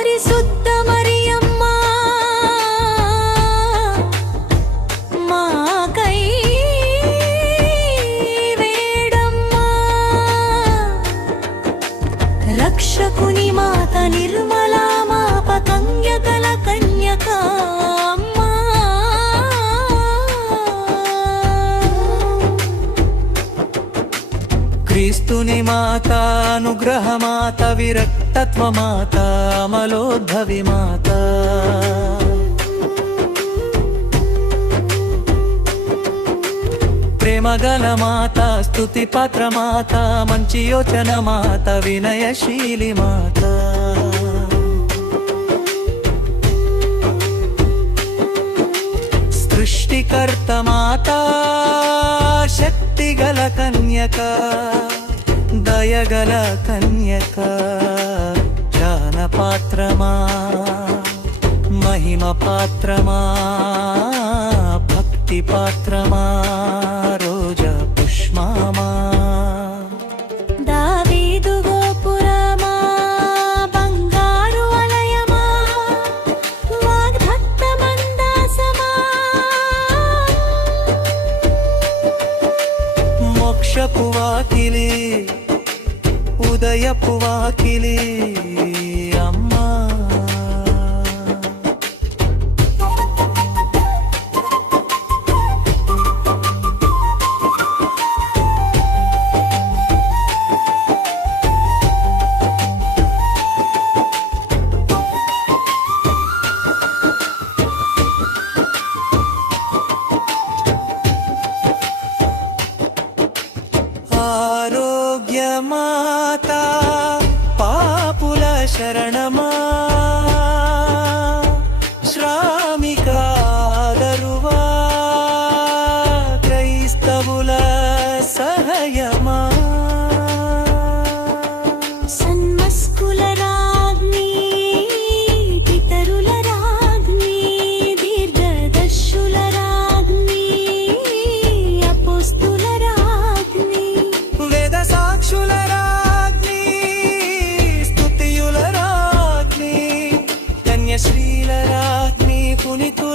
பரிசுத்தமரி. క్రీస్తుని మాత అనుగ్రహమాత విరక్తత్వ మాత అమలోద్భవి మాత. ప్రేమగల మాత స్థుతి పాత్ర మాత మంచి యోచన మాత వినయశీలి మాత. సృష్టికర్త మాతా శక్తిగల కన్యక దయగల కన్యక జ్ఞాన పాత్రమా మహిమ పాత్రమా భక్తి పాత్రమా வாக்கிலே உதய புவாக்கிலே. ఆరోగ్యమాత పాపుల శరణమా. శ్రామికాదరువా క్రైస్తవుల సహయమా bonito